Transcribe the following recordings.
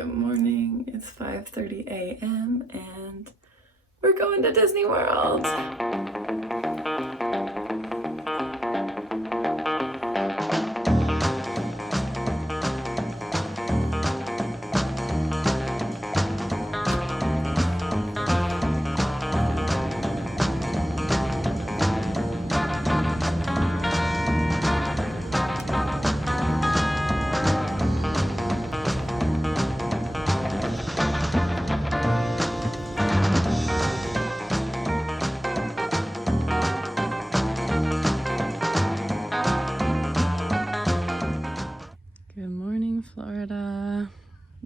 Good morning. It's 5:30 a.m. and we're going to Disney World. Good morning, Florida.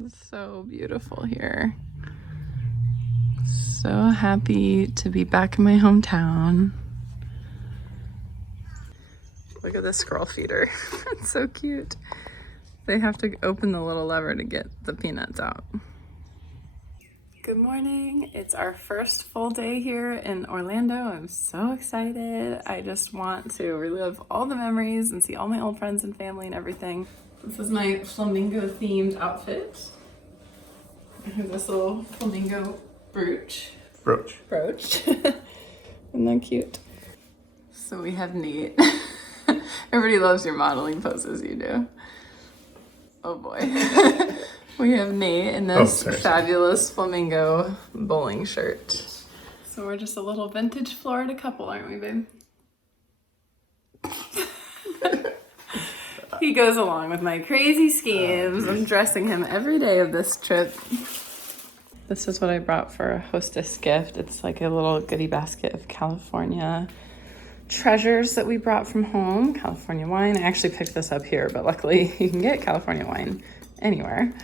It's so beautiful here. So happy to be back in my hometown. Look at this squirrel feeder. It's so cute. They have to open the little lever to get the peanuts out. Good morning. It's our first full day here in Orlando. I'm so excited. I just want to relive all the memories and see all my old friends and family and everything. This is my flamingo themed outfit. I have this little flamingo brooch. Isn't that cute? So we have Nate. Everybody loves your modeling poses, you do. Oh boy. We have Nate in this fabulous flamingo bowling shirt. So we're just a little vintage Florida couple, aren't we, babe? He goes along with my crazy schemes. I'm dressing him every day of this trip. This is what I brought for a hostess gift. It's like a little goodie basket of California treasures that we brought from home. California wine. I actually picked this up here, but luckily you can get California wine anywhere.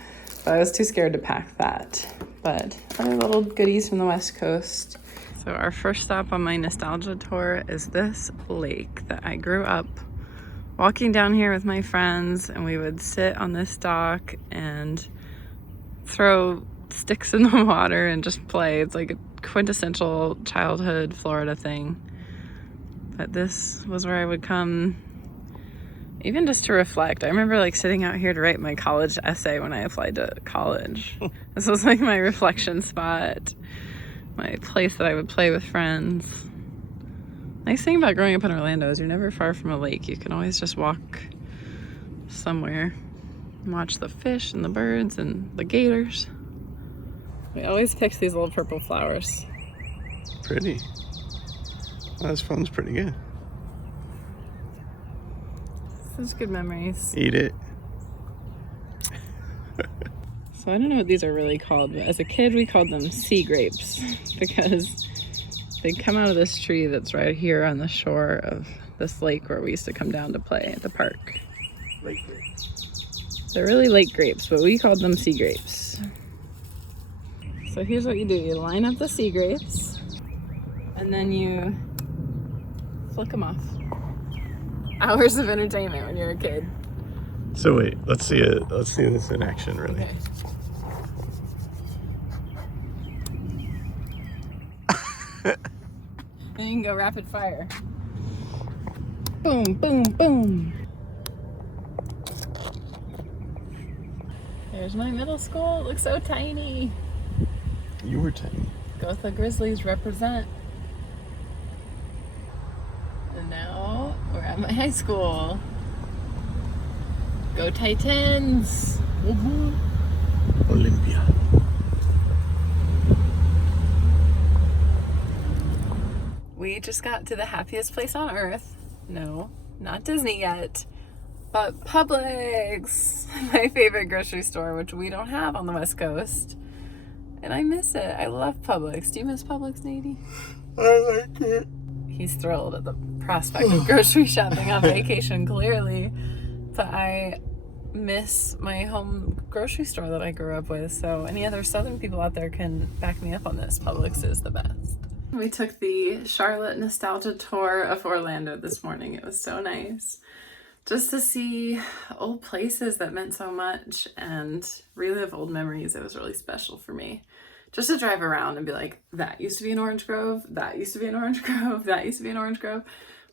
But I was too scared to pack that. But other little goodies from the West Coast. So our first stop on my nostalgia tour is this lake that I grew up walking down here with my friends, and we would sit on this dock and throw sticks in the water and just play. It's like a quintessential childhood Florida thing. But this was where I would come even just to reflect. I remember like sitting out here to write my college essay when I applied to college. This was like my reflection spot, my place that I would play with friends. Nice thing about growing up in Orlando is you're never far from a lake. You can always just walk somewhere and watch the fish and the birds and the gators. We always pick these little purple flowers. Pretty. Well, this phone's pretty good. Such good memories. Eat it. So I don't know what these are really called, but as a kid we called them sea grapes because they come out of this tree that's right here on the shore of this lake where we used to come down to play at the park. Lake grapes. They're really lake grapes, but we called them sea grapes. So here's what you do. You line up the sea grapes and then you flick them off. Hours of entertainment when you're a kid. So wait, let's see this in action, really. Okay. Then you can go rapid fire. Boom, boom, boom. There's my middle school. It looks so tiny. You were tiny. Gotha Grizzlies represent. And now we're at my high school. Go Titans! Woohoo! Olympia. We just got to the happiest place on earth. No, not Disney yet, but Publix, my favorite grocery store, which we don't have on the West Coast. And I miss it. I love Publix. Do you miss Publix, Nady? I like it. He's thrilled at the prospect of grocery shopping on vacation, clearly. But I miss my home grocery store that I grew up with. So any other Southern people out there can back me up on this. Publix is the best. We took the Charlotte Nostalgia Tour of Orlando this morning. It was so nice just to see old places that meant so much and relive old memories. It was really special for me. Just to drive around and be like, that used to be an Orange Grove, that used to be an Orange Grove, that used to be an Orange Grove.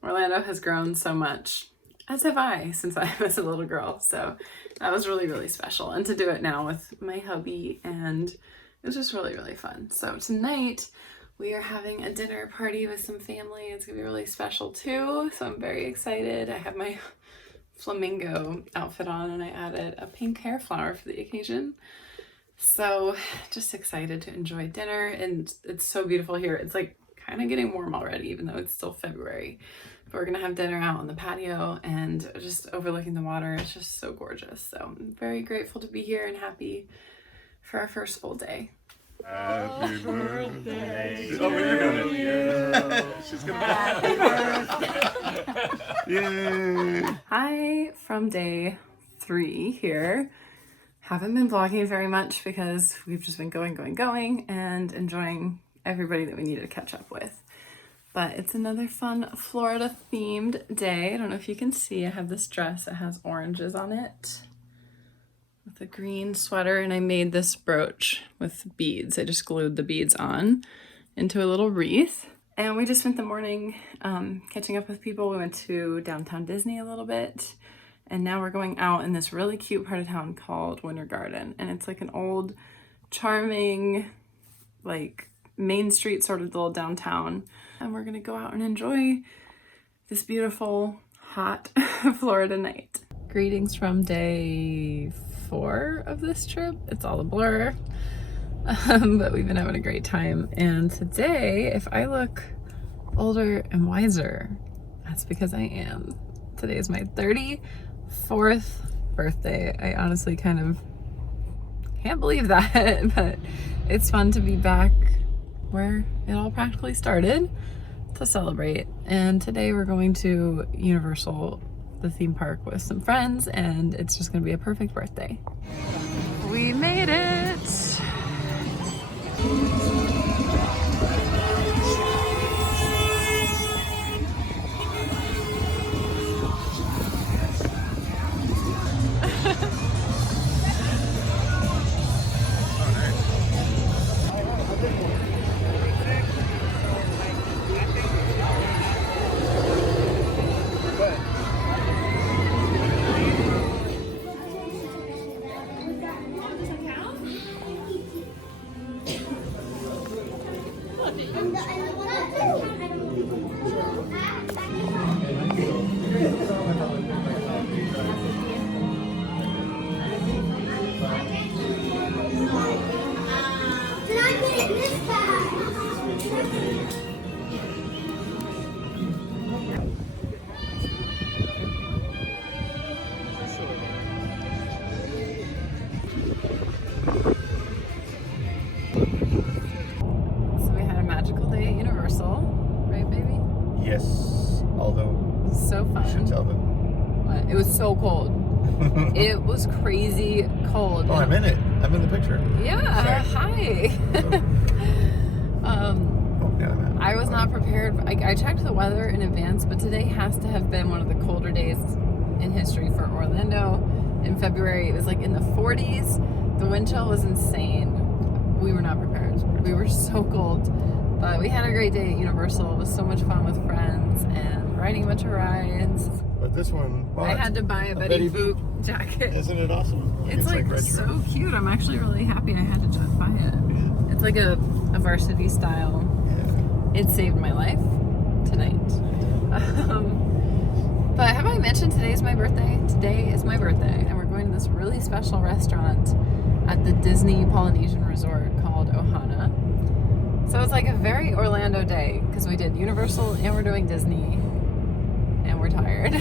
Orlando has grown so much as have I since I was a little girl. So that was really, really special. And to do it now with my hubby, and it was just really, really fun. So tonight we are having a dinner party with some family. It's gonna be really special too. So I'm very excited. I have my flamingo outfit on and I added a pink hair flower for the occasion. So just excited to enjoy dinner, and it's so beautiful here. It's like kind of getting warm already, even though it's still February. But we're gonna have dinner out on the patio and just overlooking the water. It's just so gorgeous. So I'm very grateful to be here and happy for our first full day. Happy birthday. Oh, you're doing it. She's gonna. Yay! Hi from day 3 here. Haven't been vlogging very much because we've just been going and enjoying everybody that we needed to catch up with. But it's another fun Florida themed day. I don't know if you can see, I have this dress that has oranges on it with a green sweater, and I made this brooch with beads. I just glued the beads on into a little wreath. And we just spent the morning catching up with people. We went to downtown Disney a little bit, and now we're going out in this really cute part of town called Winter Garden. And it's like an old, charming, like Main Street sort of little downtown. And we're gonna go out and enjoy this beautiful, hot Florida night. Greetings from day 4 of this trip. It's all a blur, but we've been having a great time. And today, if I look older and wiser, that's because I am. Today is my 34th birthday. I honestly kind of can't believe that, but it's fun to be back where it all practically started to celebrate. And today we're going to Universal, the theme park, with some friends, and it's just gonna be a perfect birthday. We made it! Yes, although So fun. you should tell them. What? It was so cold. It was crazy cold. Oh, I'm in it. I'm in the picture. Yeah, hi. I was not prepared. I checked the weather in advance, but today has to have been one of the colder days in history for Orlando. In February, it was like in the 40s. The wind chill was insane. We were not prepared. We were so cold. But we had a great day at Universal. It was so much fun with friends and riding a bunch of rides. But this one, I had to buy a Betty Boop jacket. Isn't it awesome? It's like so cute. I'm actually really happy I had to just buy it. Yeah. It's like a varsity style. Yeah. It saved my life tonight. But have I mentioned today's my birthday? Today is my birthday, and we're going to this really special restaurant at the Disney Polynesian Resort called Ohana. So it's like a very Orlando day because we did Universal and we're doing Disney, and we're tired.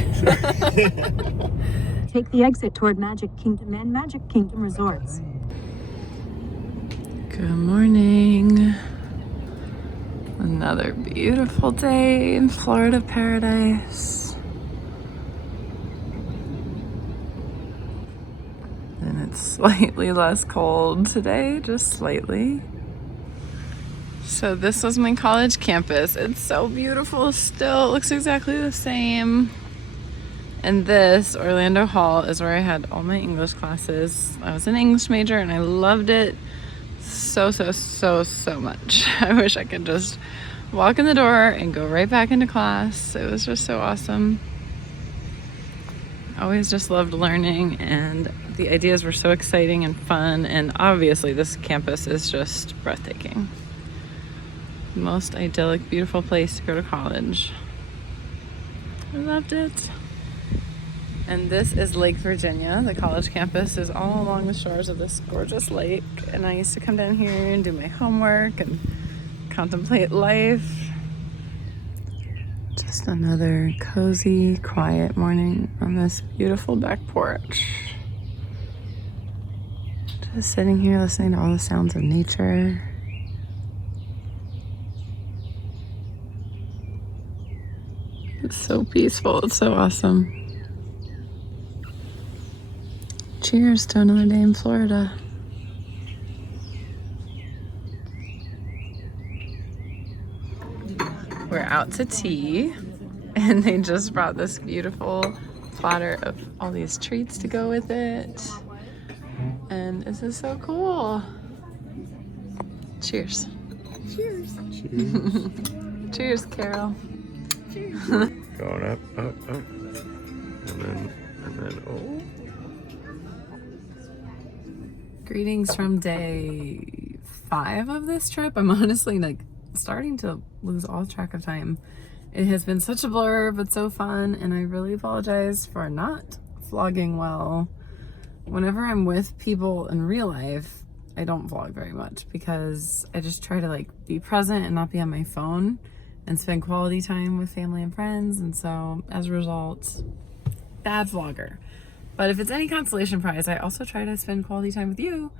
Take the exit toward Magic Kingdom and Magic Kingdom Resorts. Good morning. Another beautiful day in Florida paradise. And it's slightly less cold today, just slightly. So this was my college campus. It's so beautiful still. It looks exactly the same. And this, Orlando Hall, is where I had all my English classes. I was an English major and I loved it so much. I wish I could just walk in the door and go right back into class. It was just so awesome. Always just loved learning, and the ideas were so exciting and fun, and obviously this campus is just breathtaking. Most idyllic, beautiful place to go to college. I loved it. And this is Lake Virginia. The college campus is all along the shores of this gorgeous lake, and I used to come down here and do my homework and contemplate life. Just another cozy, quiet morning on this beautiful back porch. Just sitting here listening to all the sounds of nature. It's so peaceful. It's so awesome. Cheers to another day in Florida. We're out to tea, and they just brought this beautiful platter of all these treats to go with it. And this is so cool. Cheers. Cheers. Cheers. Cheers, Carol. Cheers. Going up, up, up. And then, oh. Greetings from day 5 of this trip. I'm honestly like starting to lose all track of time. It has been such a blur, but so fun, and I really apologize for not vlogging well. Whenever I'm with people in real life, I don't vlog very much because I just try to like be present and not be on my phone and spend quality time with family and friends, and so as a result, bad vlogger. But if it's any consolation prize, I also try to spend quality time with you,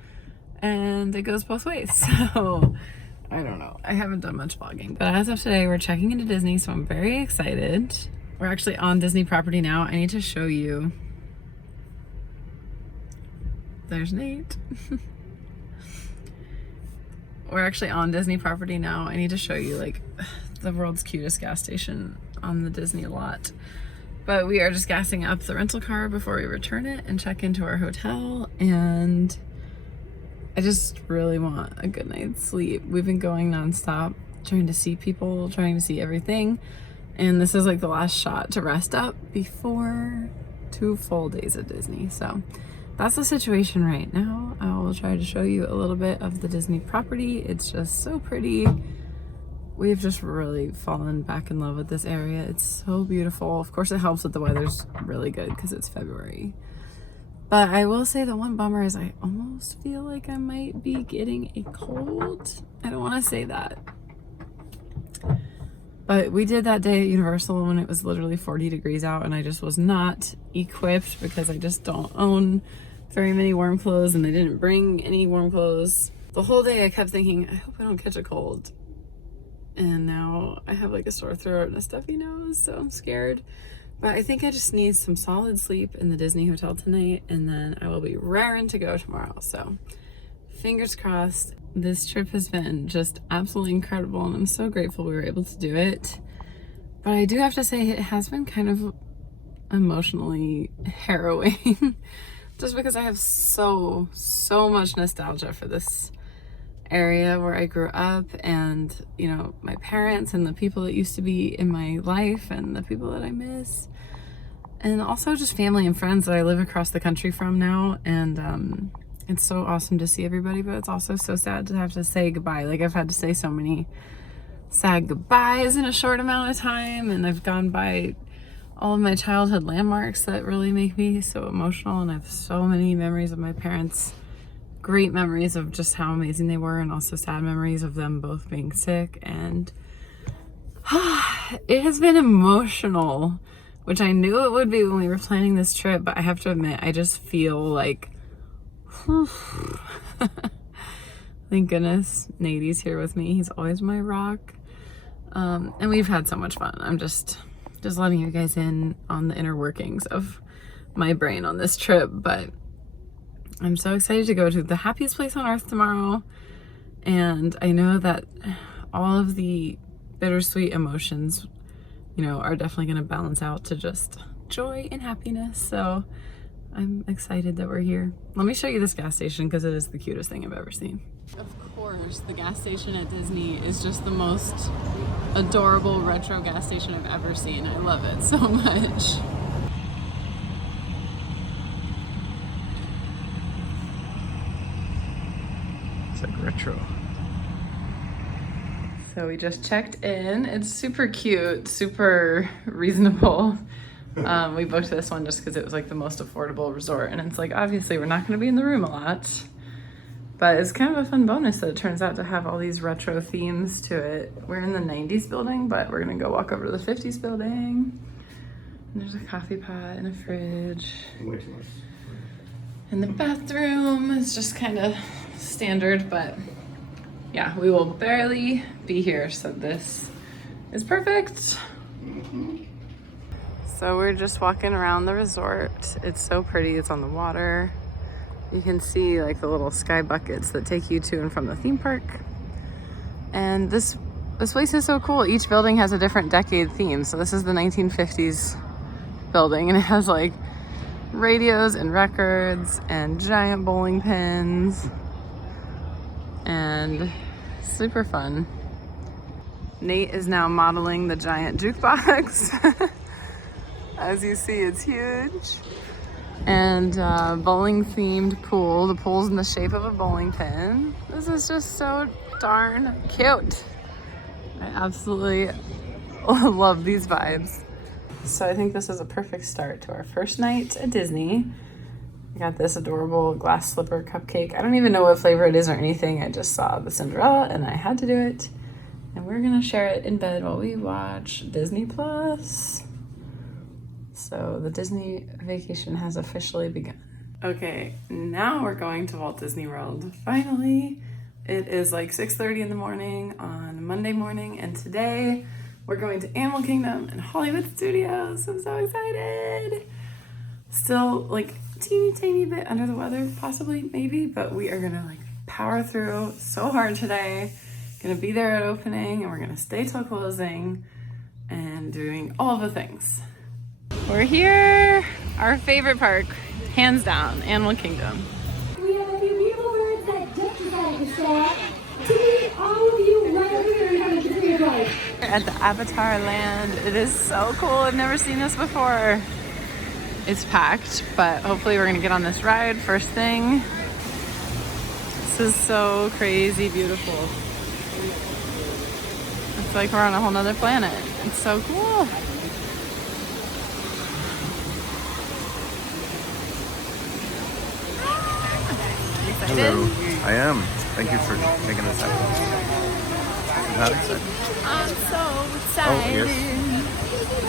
and it goes both ways. So I don't know. I haven't done much vlogging, but as of today, we're checking into Disney, so I'm very excited. We're actually on Disney property now. I need to show you. There's Nate. We're actually on Disney property now. I need to show you like the world's cutest gas station on the Disney lot. But we are just gassing up the rental car before we return it and check into our hotel, and I just really want a good night's sleep. We've been going nonstop, trying to see people, trying to see everything, and this is like the last shot to rest up before 2 full days at Disney. So that's the situation right now. I will try to show you a little bit of the Disney property. It's just so pretty. We've just really fallen back in love with this area. It's so beautiful. Of course, it helps that the weather's really good because it's February. But I will say the one bummer is I almost feel like I might be getting a cold. I don't want to say that. But we did that day at Universal when it was literally 40 degrees out, and I just was not equipped because I just don't own very many warm clothes, and I didn't bring any warm clothes. The whole day I kept thinking, I hope I don't catch a cold. And now I have like a sore throat and a stuffy nose, so I'm scared. But I think I just need some solid sleep in the Disney hotel tonight, and then I will be raring to go tomorrow. So fingers crossed. This trip has been just absolutely incredible, and I'm so grateful we were able to do it. But I do have to say it has been kind of emotionally harrowing just because I have so much nostalgia for this area where I grew up, and you know, my parents and the people that used to be in my life and the people that I miss, and also just family and friends that I live across the country from now. And it's so awesome to see everybody, but it's also so sad to have to say goodbye. Like, I've had to say so many sad goodbyes in a short amount of time, and I've gone by all of my childhood landmarks that really make me so emotional, and I have so many memories of my parents. Great memories of just how amazing they were, and also sad memories of them both being sick. And it has been emotional, which I knew it would be when we were planning this trip, but I have to admit, I just feel like thank goodness Nate's here with me. He's always my rock. And we've had so much fun. I'm just letting you guys in on the inner workings of my brain on this trip, but I'm so excited to go to the happiest place on earth tomorrow. And I know that all of the bittersweet emotions, you know, are definitely going to balance out to just joy and happiness. So I'm excited that we're here. Let me show you this gas station because it is the cutest thing I've ever seen. Of course, the gas station at Disney is just the most adorable retro gas station I've ever seen. I love it so much. It's like retro. So we just checked in. It's super cute, super reasonable. We booked this one just because it was like the most affordable resort, and it's like obviously we're not going to be in the room a lot, but it's kind of a fun bonus that it turns out to have all these retro themes to it. We're in the 90s building, but we're going to go walk over to the 50s building. And there's a coffee pot and a fridge. Way too much. And the bathroom is just kind of standard, but yeah, we will barely be here, so this is perfect. So we're just walking around the resort. It's so pretty, it's on the water. You can see like the little sky buckets that take you to and from the theme park. And this place is so cool. Each building has a different decade theme. So this is the 1950s building, and it has like radios and records and giant bowling pins. And super fun. Nate is now modeling the giant jukebox. As you see, it's huge. And bowling themed pool. The pool's in the shape of a bowling pin. This is just so darn cute. I absolutely love these vibes. So I think this is a perfect start to our first night at Disney. I got this adorable glass slipper cupcake. I don't even know what flavor it is or anything. I just saw the Cinderella and I had to do it. And we're gonna share it in bed while we watch Disney Plus. So the Disney vacation has officially begun. Okay, now we're going to Walt Disney World. Finally, it is like 6:30 in the morning on Monday morning, and today we're going to Animal Kingdom and Hollywood Studios. I'm so excited. Still like teeny tiny bit under the weather, possibly, maybe, but we are gonna like power through so hard today. Gonna be there at opening, and we're gonna stay till closing and doing all the things. We're here, our favorite park, hands down, Animal Kingdom. We have a few beautiful birds that just decided to show up to meet all of you right over here in front of the tree of life. At the Avatar Land, it is so cool. I've never seen this before. It's packed, but hopefully we're gonna get on this ride first thing. This is so crazy beautiful. It's like we're on a whole nother planet. It's so cool. Hello. I am. Thank you for making this happen. I'm not excited. I'm so excited. Oh, yes.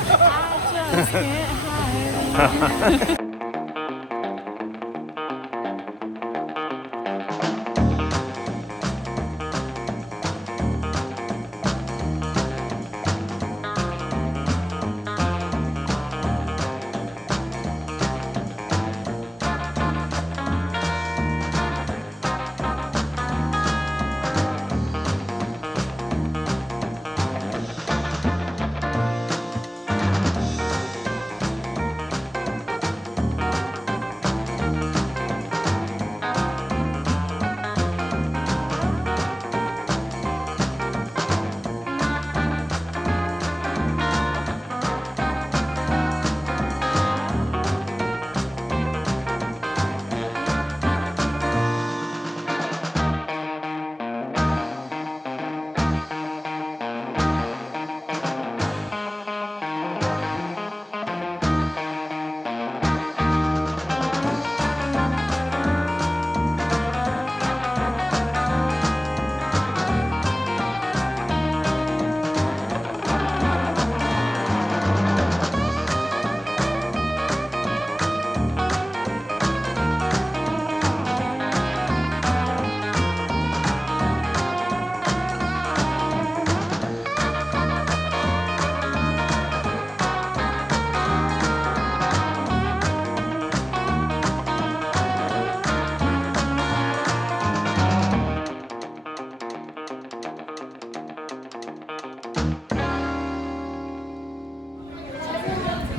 I just can't hide it.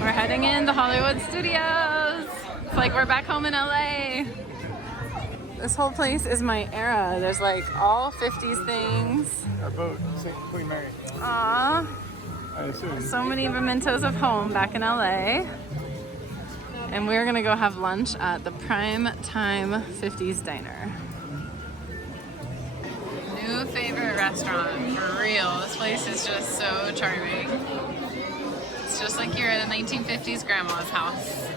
We're heading into Hollywood Studios. It's like we're back home in LA. This whole place is my era. There's like all 50s things. Our boat, Queen Mary. Aww. I assume. So many mementos of home back in LA. And we're gonna go have lunch at the Prime Time 50s Diner. restaurant, for real. This place is just so charming. It's just like you're at a 1950s grandma's house.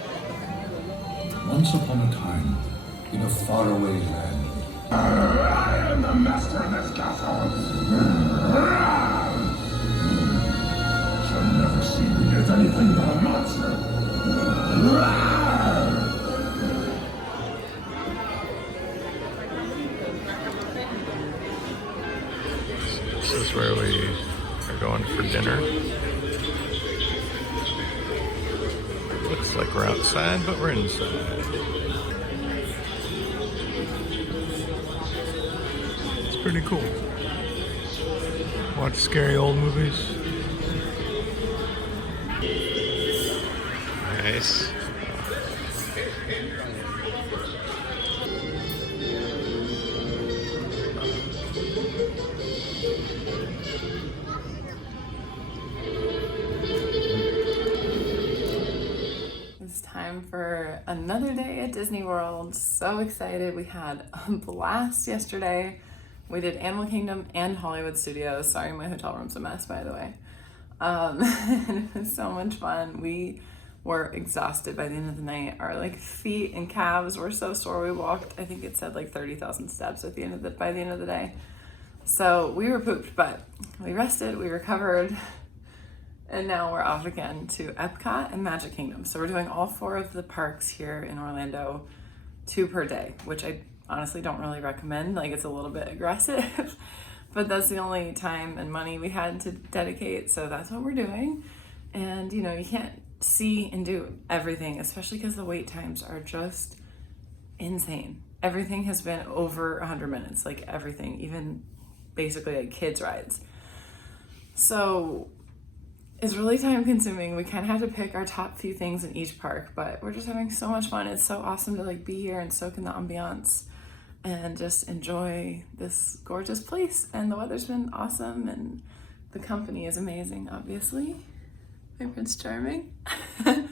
Once upon a time, in a faraway land, I am the master of this castle. Shall never see me as anything but a monster. This is where we are going for dinner. Looks like we're outside, but we're inside. It's pretty cool. Watch scary old movies. Nice. It's time for another day at Disney World. So excited. We had a blast yesterday. We did Animal Kingdom and Hollywood Studios. Sorry, my hotel room's a mess, by the way. And it was so much fun. We were exhausted by the end of the night. Our feet and calves were so sore. We walked, I think it said 30,000 steps by the end of the day. So we were pooped, but we rested, we recovered, and now we're off again to Epcot and Magic Kingdom. So we're doing all 4 of the parks here in Orlando, 2 per day, which I honestly don't really recommend. It's a little bit aggressive, but that's the only time and money we had to dedicate. So that's what we're doing. And you can't see and do everything, especially because the wait times are just insane. Everything has been over 100 minutes, everything, even basically kids rides. So it's really time consuming. We kind of have to pick our top few things in each park, but we're just having so much fun. It's so awesome to be here and soak in the ambiance and just enjoy this gorgeous place. And the weather's been awesome and the company is amazing, obviously. My Prince Charming. We're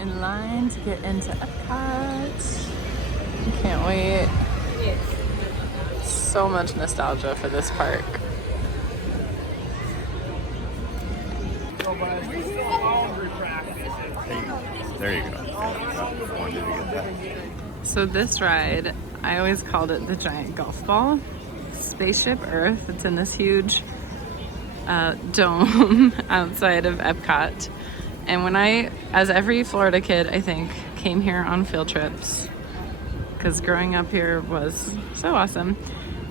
in line to get into Epcot. Can't wait. So much nostalgia for this park. Hey, there you go. I wanted to get that. So this ride, I always called it the giant golf ball. Spaceship Earth. It's in this huge dome outside of Epcot. And when as every Florida kid, I think, came here on field trips, because growing up here was so awesome.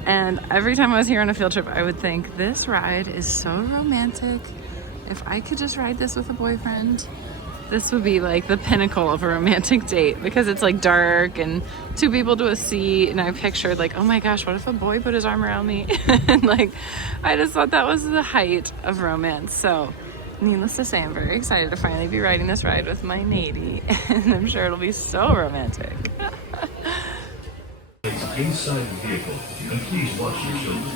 And every time I was here on a field trip, I would think, this ride is so romantic. If I could just ride this with a boyfriend, this would be the pinnacle of a romantic date, because it's dark and 2 people to a seat. And I pictured oh my gosh, what if a boy put his arm around me? And I just thought that was the height of romance. So needless to say, I'm very excited to finally be riding this ride with my Nady, and I'm sure it'll be so romantic. Inside the vehicle, and please watch your children.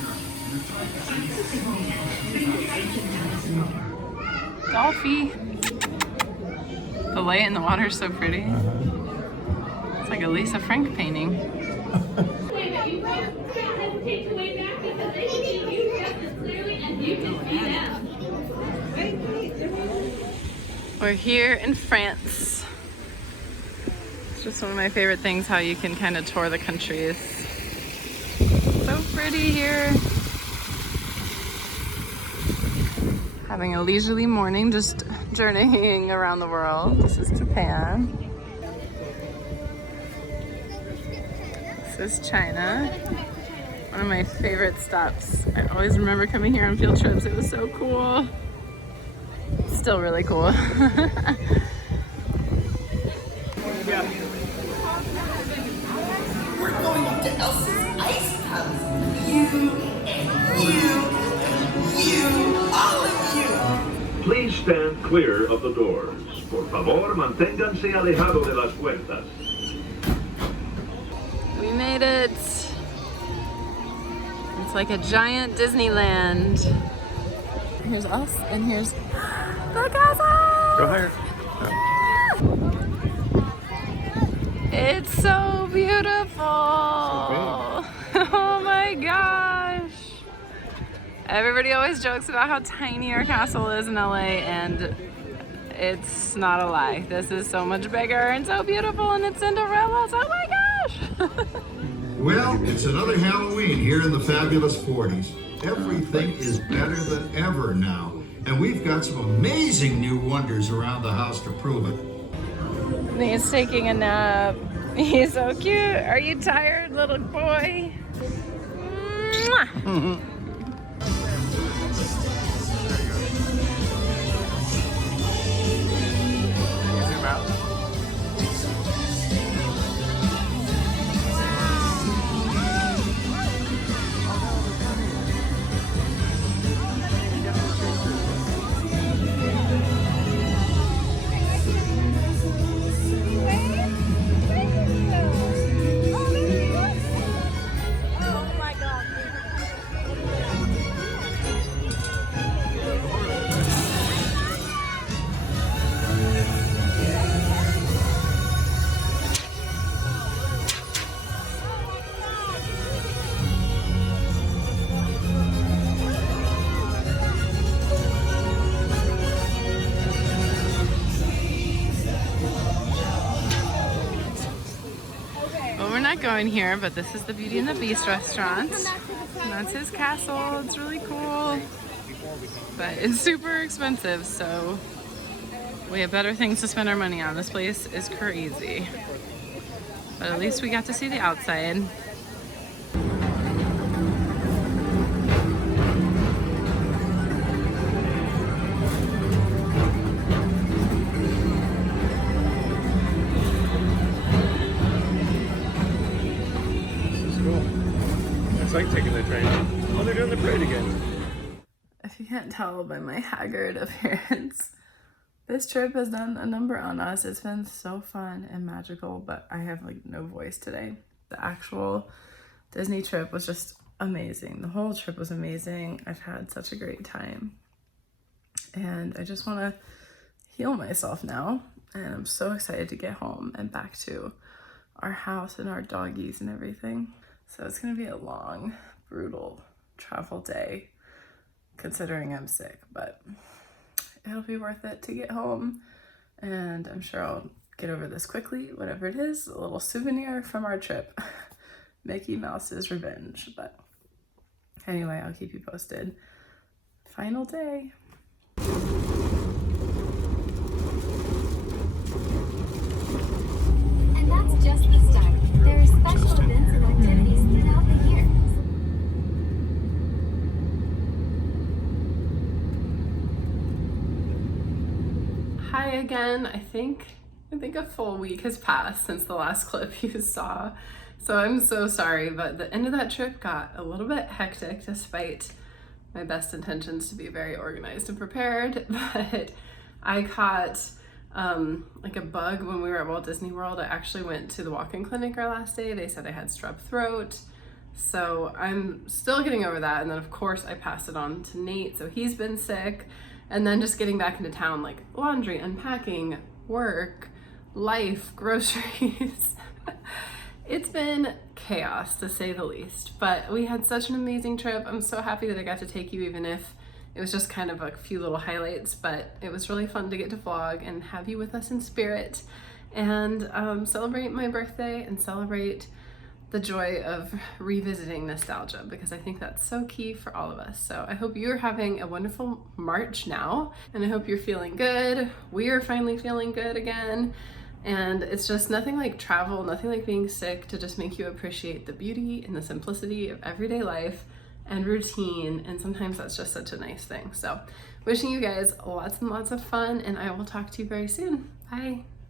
Dolphy. The light in the water is so pretty. It's like a Lisa Frank painting. We're here in France. It's just one of my favorite things, how you can kind of tour the countries. So pretty here. Having a leisurely morning, just journeying around the world. This is Japan. This is China. One of my favorite stops. I always remember coming here on field trips. It was so cool. Still really cool. We're going up to Elsa's ice palace. You and you, all of you. Please stand clear of the doors. Por favor, manténganse alejado de las puertas. We made it. It's like a giant Disneyland. Here's us, and here's the castle! Go higher. It's so beautiful! So Oh my gosh! Everybody always jokes about how tiny our castle is in LA, and it's not a lie. This is so much bigger and so beautiful, and it's Cinderella's. Oh my gosh! Well, it's another Halloween here in the fabulous 40s. Everything is better than ever now. And we've got some amazing new wonders around the house to prove it. He's taking a nap. He's so cute. Are you tired, little boy? Mwah. Zoom out. Going here, but this is the Beauty and the Beast restaurant. And that's his castle. It's really cool, but it's super expensive, so we have better things to spend our money on. This place is crazy, but at least we got to see the outside. Like taking the train. Oh, they're doing the parade again. If you can't tell by my haggard appearance, this trip has done a number on us. It's been so fun and magical, but I have like no voice today. The actual Disney trip was just amazing. The whole trip was amazing. I've had such a great time, and I just want to heal myself now, and I'm so excited to get home and back to our house and our doggies and everything. So it's gonna be a long, brutal travel day, considering I'm sick, but it'll be worth it to get home, and I'm sure I'll get over this quickly, whatever it is, a little souvenir from our trip, Mickey Mouse's revenge. But anyway, I'll keep you posted. Final day. And that's just the start. There are special events and activities throughout the year. Hi again. I think a full week has passed since the last clip you saw. So I'm so sorry, but the end of that trip got a little bit hectic despite my best intentions to be very organized and prepared. But I caught like a bug when we were at Walt Disney World. I actually went to the walk-in clinic our last day. They said I had strep throat. So I'm still getting over that. And then of course I passed it on to Nate. So he's been sick. And then just getting back into town, like laundry, unpacking, work, life, groceries. It's been chaos to say the least, but we had such an amazing trip. I'm so happy that I got to take you, even if it was just kind of a few little highlights, but it was really fun to get to vlog and have you with us in spirit and celebrate my birthday and celebrate the joy of revisiting nostalgia, because I think that's so key for all of us. So I hope you're having a wonderful March now, and I hope you're feeling good. We are finally feeling good again. And it's just nothing like travel, nothing like being sick to just make you appreciate the beauty and the simplicity of everyday life and routine. And sometimes that's just such a nice thing. So wishing you guys lots and lots of fun, and I will talk to you very soon. Bye.